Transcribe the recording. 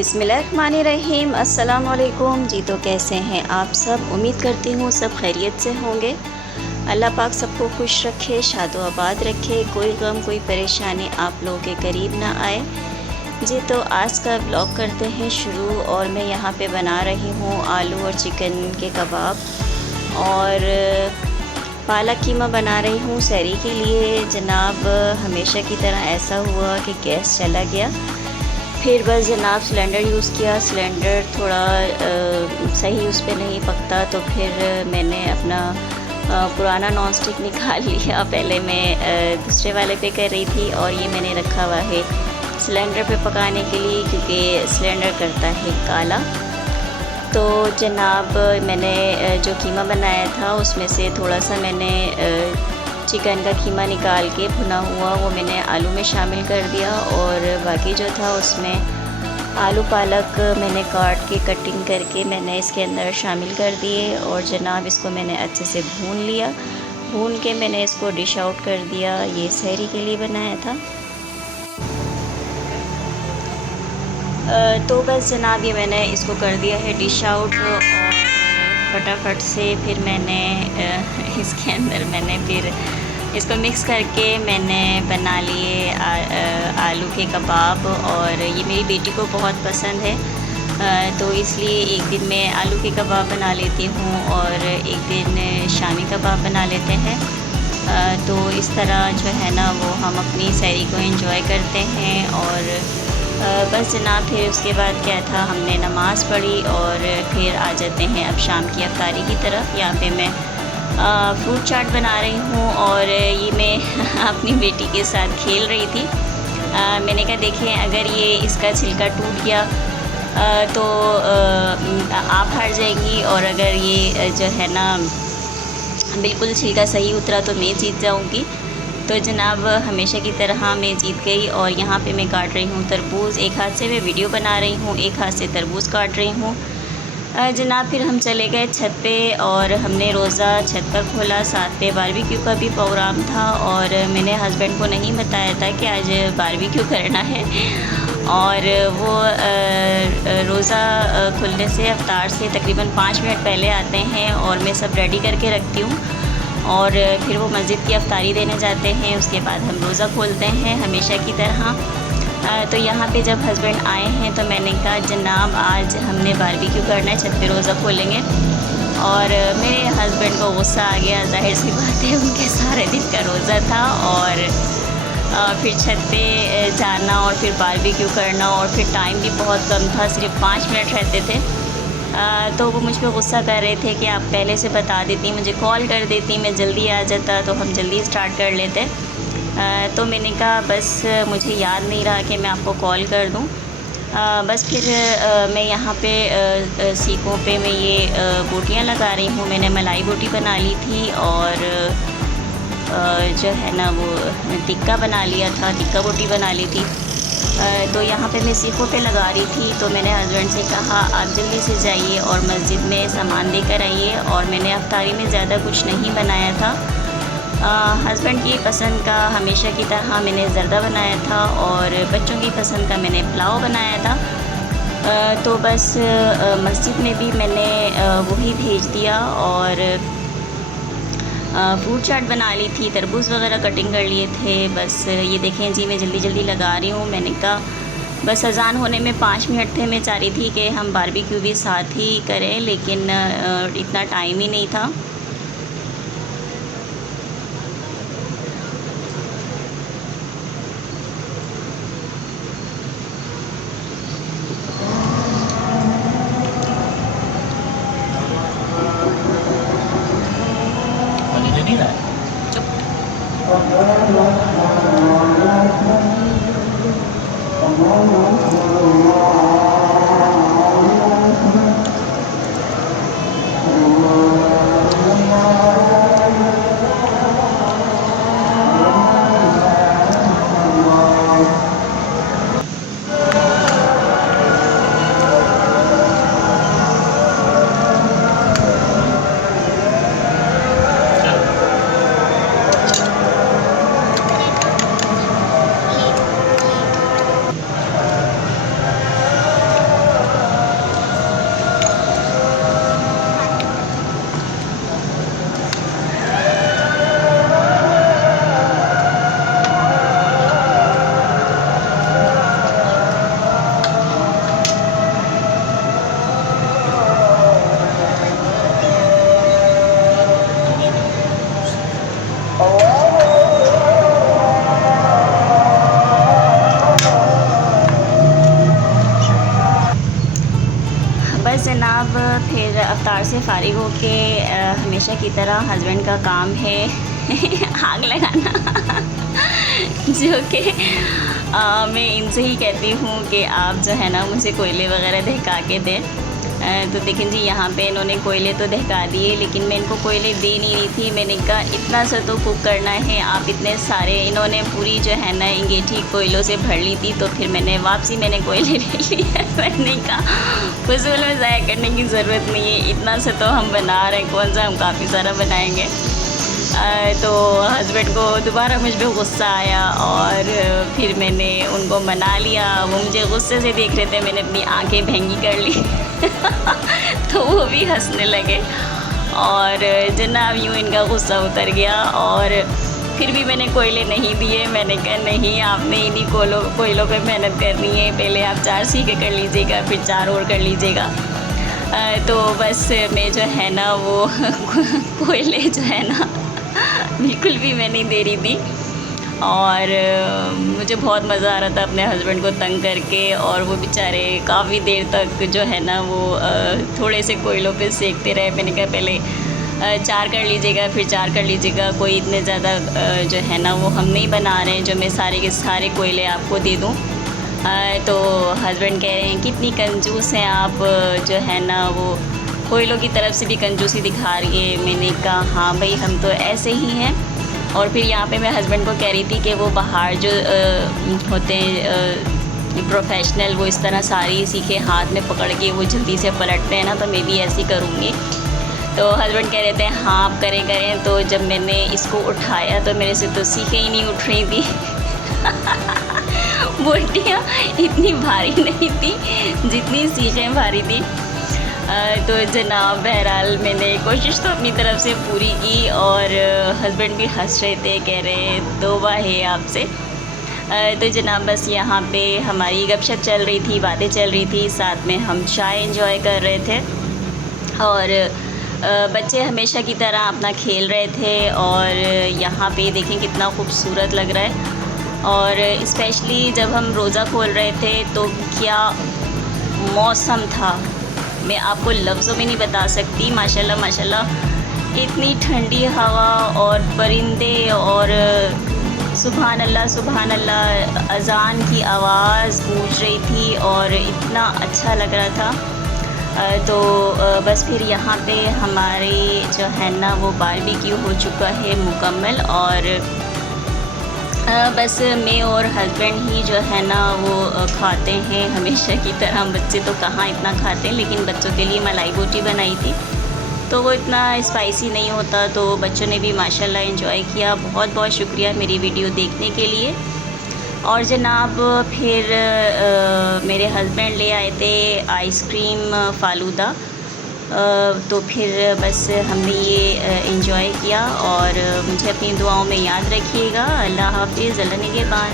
बिस्मिल्लाहिर्रहमानिर्रहीम। अस्सलाम वालेकुम जी। तो कैसे हैं आप सब? उम्मीद करती हूँ सब खैरियत से होंगे। अल्लाह पाक सबको खुश रखे, शादो आबाद रखे, कोई गम कोई परेशानी आप लोगों के करीब ना आए जी। तो आज का ब्लॉग करते हैं शुरू। और मैं यहाँ पे बना रही हूँ आलू और चिकन के कबाब और पालक कीमा बना रही हूँ सहरी के लिए। जनाब हमेशा की तरह ऐसा हुआ कि गैस चला गया, फिर बस जनाब सिलेंडर यूज़ किया। सिलेंडर थोड़ा सही उस पर नहीं पकता, तो फिर मैंने अपना पुराना नॉन स्टिक निकाल लिया। पहले मैं दूसरे वाले पे कर रही थी और ये मैंने रखा हुआ है सिलेंडर पे पकाने के लिए, क्योंकि सिलेंडर करता है काला। तो जनाब मैंने जो कीमा बनाया था उसमें से थोड़ा सा मैंने चिकन का कीमा निकाल के भुना हुआ वो मैंने आलू में शामिल कर दिया, और बाकी जो था उसमें आलू पालक मैंने काट के कटिंग करके मैंने इसके अंदर शामिल कर दिए। और जनाब इसको मैंने अच्छे से भून लिया। भून के मैंने इसको डिश आउट कर दिया। ये सहरी के लिए बनाया था। तो बस जनाब ये मैंने इसको कर दिया है डिश आउट, और फटाफट से फिर मैंने इसके अंदर मैंने फिर इसको मिक्स करके मैंने बना लिए आलू के कबाब। और ये मेरी बेटी को बहुत पसंद है, तो इसलिए एक दिन मैं आलू के कबाब बना लेती हूँ और एक दिन शामी कबाब बना लेते हैं। तो इस तरह जो है ना वो हम अपनी सहरी को एंजॉय करते हैं। और बस जनाब फिर उसके बाद क्या था, हमने नमाज़ पढ़ी और फिर आ जाते हैं अब शाम की अफ्तारी की तरफ। यहाँ पे मैं फ्रूट चाट बना रही हूँ और ये मैं अपनी बेटी के साथ खेल रही थी। मैंने कहा देखें अगर ये इसका छिलका टूट गया तो आप हार जाएंगी, और अगर ये जो है ना बिल्कुल छिलका सही उतरा तो मैं जीत जाऊँगी। तो जनाब हमेशा की तरह मैं जीत गई। और यहाँ पे मैं काट रही हूँ तरबूज़। एक हाथ से मैं वीडियो बना रही हूँ, एक हाथ से तरबूज़ काट रही हूँ। जनाब फिर हम चले गए छत पे और हमने रोज़ा छत पर खोला। साथ पे बारबेक्यू का भी प्रोग्राम था, और मैंने हस्बैंड को नहीं बताया था कि आज बारबेक्यू करना है। और वो रोज़ा खुलने से अफ्तार से तकरीबन 5 मिनट पहले आते हैं और मैं सब रेडी करके रखती हूँ, और फिर वो मस्जिद की अफ्तारी देने जाते हैं। उसके बाद हम रोज़ा खोलते हैं हमेशा की तरह। तो यहाँ पे जब हस्बैंड आए हैं तो मैंने कहा जनाब आज हमने बारबेक्यू करना है, छत पे रोज़ा खोलेंगे। और मेरे हस्बैंड को गुस्सा आ गया, जाहिर सी बात है उनके सारे दिन का रोज़ा था, और फिर छत पे जाना और फिर बारबेक्यू करना, और फिर टाइम भी बहुत कम था, सिर्फ 5 मिनट रहते थे। तो वो मुझ पर गुस्सा कर रहे थे कि आप पहले से बता देती, मुझे कॉल कर देती, मैं जल्दी आ जाता तो हम जल्दी स्टार्ट कर लेते। तो मैंने कहा बस मुझे याद नहीं रहा कि मैं आपको कॉल कर दूं। बस फिर मैं यहाँ पे सीखों पे मैं ये बोटियाँ लगा रही हूँ। मैंने मलाई बोटी बना ली थी और जो है ना वो टिक्का बना लिया था, टिक्का बोटी बना ली थी। तो यहाँ पे मैं सीखों पे लगा रही थी। तो मैंने हस्बैंड से कहा आप जल्दी से जाइए और मस्जिद में सामान लेकर आइए। और मैंने अफ्तारी में ज़्यादा कुछ नहीं बनाया था। हस्बैंड की पसंद का हमेशा की तरह मैंने ज़र्दा बनाया था, और बच्चों की पसंद का मैंने पुलाव बनाया था। तो बस मस्जिद में भी मैंने वही भेज दिया, और फ्रूट चाट बना ली थी, तरबूज़ वगैरह कटिंग कर लिए थे। बस ये देखें जी मैं जल्दी जल्दी लगा रही हूँ। मैंने कहा बस अज़ान होने में 5 मिनट थे। मैं चाह रही थी कि हम बारबेक्यू भी साथ ही करें, लेकिन इतना टाइम ही नहीं था। की तरह हस्बैंड का काम है आग लगाना जो कि मैं इनसे ही कहती हूँ कि आप जो है ना मुझे कोयले वगैरह दहका के दें। तो देखें जी यहाँ पे इन्होंने कोयले तो दहका दिए, लेकिन मैं इनको कोयले दे नहीं रही थी। मैंने कहा इतना सा तो कुक करना है, आप इतने सारे, इन्होंने पूरी जो है ना अंगीठी कोयलों से भर ली थी। तो फिर मैंने वापसी कोयले ले लिए। मैंने कहा फजूल में ज़ाया करने की ज़रूरत नहीं है, इतना सा तो हम बना रहे हैं, कौन सा हम काफ़ी सारा बनाएँगे। तो हस्बैंड को दोबारा मुझ पर गुस्सा आया और फिर मैंने उनको मना लिया। वो मुझे गुस्से से देख रहे थे, मैंने अपनी आंखें भैंगी कर ली तो वो भी हंसने लगे और जनाब यूँ इनका गुस्सा उतर गया। और फिर भी मैंने कोयले नहीं दिए। मैंने कहा नहीं, आपने इन्हीं कोयलों पे मेहनत करनी है, पहले आप 4 सीखे कर लीजिएगा, फिर 4 और कर लीजिएगा। तो बस मैं जो है ना वो कोयले जो है ना बिल्कुल भी मैं नहीं दे रही थी। और मुझे बहुत मज़ा आ रहा था अपने हस्बैंड को तंग करके। और वो बेचारे काफ़ी देर तक जो है ना वो थोड़े से कोयलों पे सेकते रहे। मैंने कहा पहले 4 कर लीजिएगा, फिर 4 कर लीजिएगा, कोई इतने ज़्यादा जो है ना वो हम नहीं बना रहे हैं जो मैं सारे के सारे कोयले आपको दे दूँ। तो हस्बैंड कह रहे हैं कितनी कंजूस हैं आप, जो है ना वो कोयलों की तरफ से भी कंजूसी दिखा रही है। मैंने कहा हाँ भाई, हम तो ऐसे ही हैं। और फिर यहाँ पे मैं हस्बैंड को कह रही थी कि वो बाहर जो होते हैं प्रोफेशनल, वो इस तरह सारी सीखे हाथ में पकड़ के वो जल्दी से पलटते हैं ना, तो मैं भी ऐसी करूँगी। तो हस्बैंड कह रहे थे हाँ आप करें। तो जब मैंने इसको उठाया तो मेरे से तो सीखें ही नहीं उठ रही थी बोटियाँ इतनी भारी नहीं थी जितनी सीखें भारी थी। तो जनाब बहरहाल मैंने कोशिश तो अपनी तरफ से पूरी की। और हस्बैंड भी हंस रहे थे, कह रहे तौबा है आपसे। तो जनाब बस यहाँ पे हमारी गपशप चल रही थी, बातें चल रही थी, साथ में हम चाय एंजॉय कर रहे थे। और बच्चे हमेशा की तरह अपना खेल रहे थे। और यहाँ पे देखें कितना खूबसूरत लग रहा है। और स्पेशली जब हम रोज़ा खोल रहे थे तो क्या मौसम था, मैं आपको लफ्ज़ों में नहीं बता सकती। माशाल्लाह माशाल्लाह इतनी ठंडी हवा और परिंदे और सुभान अल्लाह अज़ान की आवाज़ गूंज रही थी और इतना अच्छा लग रहा था। तो बस फिर यहाँ पे हमारे जो है ना वो बारबेक्यू हो चुका है मुकम्मल। और बस मैं और हस्बैंड ही जो है ना वो खाते हैं हमेशा की तरह। बच्चे तो कहाँ इतना खाते हैं, लेकिन बच्चों के लिए मलाई बोटी बनाई थी तो वो इतना स्पाइसी नहीं होता, तो बच्चों ने भी माशाल्लाह एंजॉय किया। बहुत बहुत शुक्रिया मेरी वीडियो देखने के लिए। और जनाब फिर मेरे हस्बैंड ले आए थे आइसक्रीम फ़ालूदा। तो फिर बस हमने ये एंजॉय किया। और मुझे अपनी दुआओं में याद रखिएगा। अल्लाह हाफ़िज़, अल्लाह निगहबान।